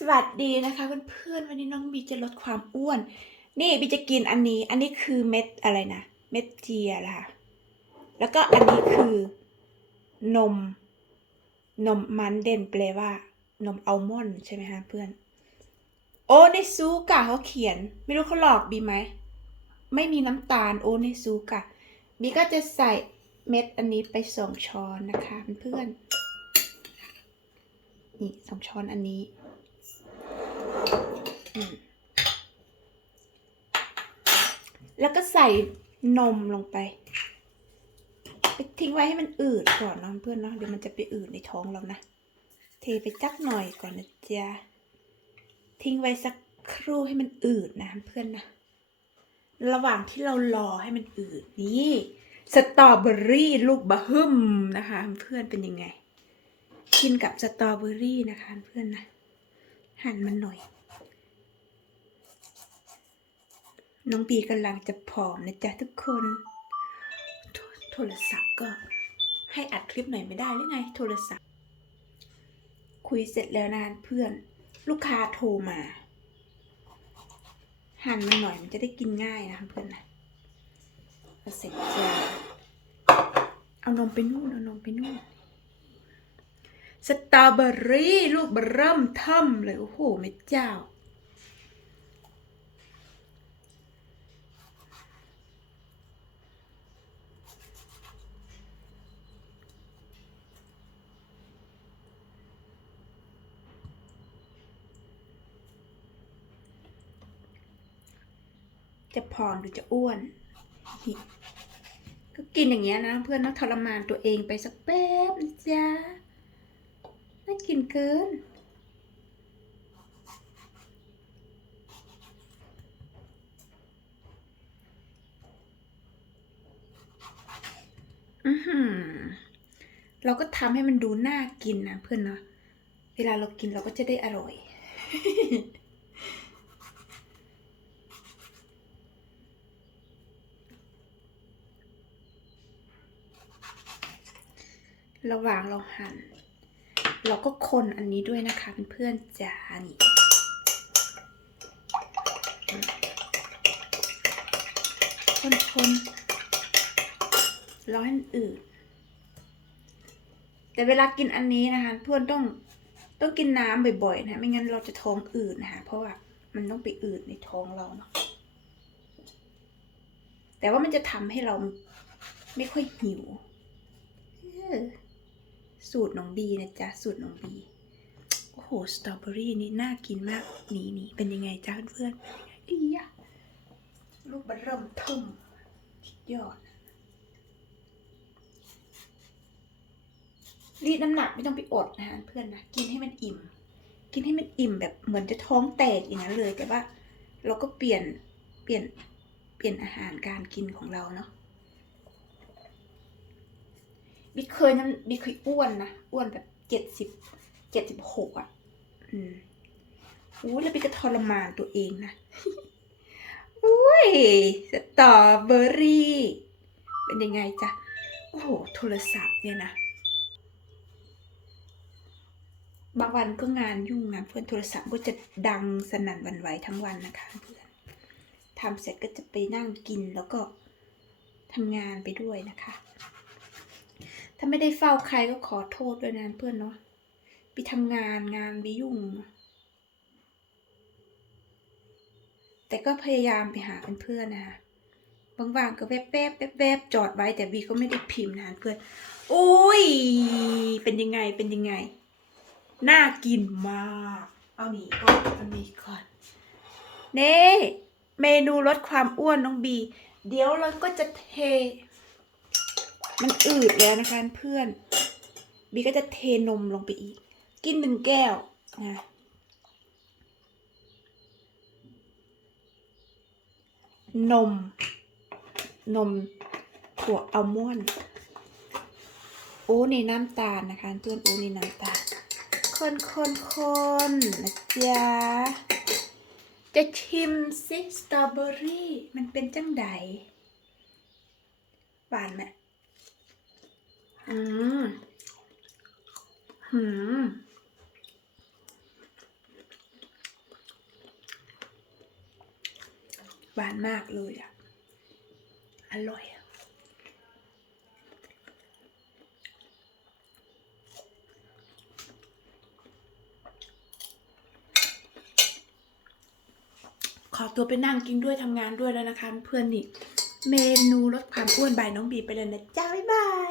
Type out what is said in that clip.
สวัสดีนะคะเพื่อนๆวันนี้น้องบีจะลดความอ้วน นี่บีจะกินอันนี้ อันนี้คือเม็ดอะไรนะ เม็ดเจียล่ะ แล้วก็อันนี้คือนม นมมันเด่นแปลว่า นมอัลมอนด์ใช่ไหมคะเพื่อน โอเนซูกะเขาเขียน ไม่รู้เขาหลอกบีไหม ไม่มีน้ำตาลโอเนซูกะบีก็จะใส่เม็ดอันนี้ไปสองช้อนนะคะเพื่อนนี่สองช้อนอันนี้ แล้วก็ใส่นมลงไป ไปทิ้งไว้ให้มันอืดก่อนนะเพื่อนเนาะเดี๋ยวมันจะไปอืดในท้องเรานะ เทไปจักหน่อยก่อนนะจ๊ะทิ้งไว้สักครู่ให้มันอืดนะเพื่อนนะระหว่างที่เรารอให้มันอืดนี่สตรอเบอรี่ลูกบะฮึมนะคะ เพื่อนเป็นยังไง กินกับสตรอเบอรี่นะคะ เพื่อนนะหั่นมันหน่อย น้องบีกำลังจะผอมนะจ๊ะทุกคน โทรศัพท์ก็ให้อัดคลิปหน่อยไม่ได้หรือไง โทรศัพท์ คุยเสร็จแล้วนะเพื่อน ลูกค้าโทรมา หั่นมันหน่อยมันจะได้กินง่ายนะเพื่อนนะเสร็จจ้ะเอานมไปนู่นเอานมไปนู่นสตรอเบอรี่ลูกบอร์เริ่มเทิมเลย โอ้โหแม่เจ้า จะผอมหรือจะอ้วน ก็กินอย่างเงี้ยนะ เพื่อนนะทรมานตัวเองไปสักแป๊บนะจ๊ะน่ากินเกินอือหือเราก็ทำให้มันดูน่ากินนะเพื่อนเนาะ เวลาเรากินเราก็จะได้อร่อย ระหว่างเราหั่น เราก็คนอันนี้ด้วยนะคะเพื่อนๆจ๋านี่คนคนร้อนอืดแต่เวลากินอันนี้นะคะ เพื่อนต้องต้องกินน้ำบ่อยๆนะไม่งั้นเราจะท้องอืดนะคะเพราะว่ามันต้องไปอืดในท้องเราเนาะแต่ว่ามันจะทำให้เราไม่ค่อยหิวเออ สูตรน้องบีนะจ๊ะ สูตรน้องบี โอ้โห สตรอเบอรี่นี่น่ากินมาก นี่นี่เป็นยังไงจ้าเพื่อนอียะลูกบัลเริ่มเทิมยอด รีดน้ำหนักไม่ต้องไปอดนะฮะเพื่อนนะ กินให้มันอิ่ม กินให้มันอิ่มแบบเหมือนจะท้องแตกอย่างนั้นเลย แต่ว่า เราก็เปลี่ยน เปลี่ยน เปลี่ยนอาหารการกินของเราเนาะ บิ๊กเคยนั้นบิ๊กเคยอ้วนนะอ้วนแบบเจ็ดสิบเจ็ดสิบหกอะ อืมอู้แล้วบิ๊กก็ทรมานตัวเองนะอุ้ยสตรอเบอรี่ เป็นยังไงจ๊ะ โอ้โห โทรศัพท์เนี่ยนะ บางวันก็งานยุ่งงานเพื่อนโทรศัพท์ก็จะดังสนั่นวันไหวทั้งวันนะคะเพื่อนทำเสร็จก็จะไปนั่งกินแล้วก็ทำงานไปด้วยนะคะาไม่ได้เฝ้าใครก็ขอโทษด้วยนะเพื่อนเนาะไปทำงานงานไปยุ่ง แต่ก็พยายามไปหาเพื่อนๆนะคะบางๆก็แวบๆแวบๆแวบๆจอดไว้แต่บีก็ไม่ได้พิมพ์นะเพื่อนโอ้ย เป็นยังไงเป็นยังไง น่ากินมาก เอาหนีก่อนเอาหนีก่อนเน่เมนูลดความอ้วนน้องบี เดี๋ยวเราก็จะเท มันอืดแล้วนะคะเพื่อนบีก็จะเทนมลงไปอีก กินหนึ่งแก้วนะนม นมถั่วอัลมอนด์โอ้นี่น้ำตาลนะคะเพื่อนโอ้นี่น้ำตาลคนคนคนนะจ๊ะจะชิมซิสตรอเบอรี่มันเป็นจังใดหวานไหม หวานมากเลยอะ อร่อยขอตัวไปนั่งกินด้วยทำงานด้วยแล้วนะคะ เพื่อนนี่ เมนูลดความอ้วนบายน้องบีไปเลยนะจ้า บ๊ายบาย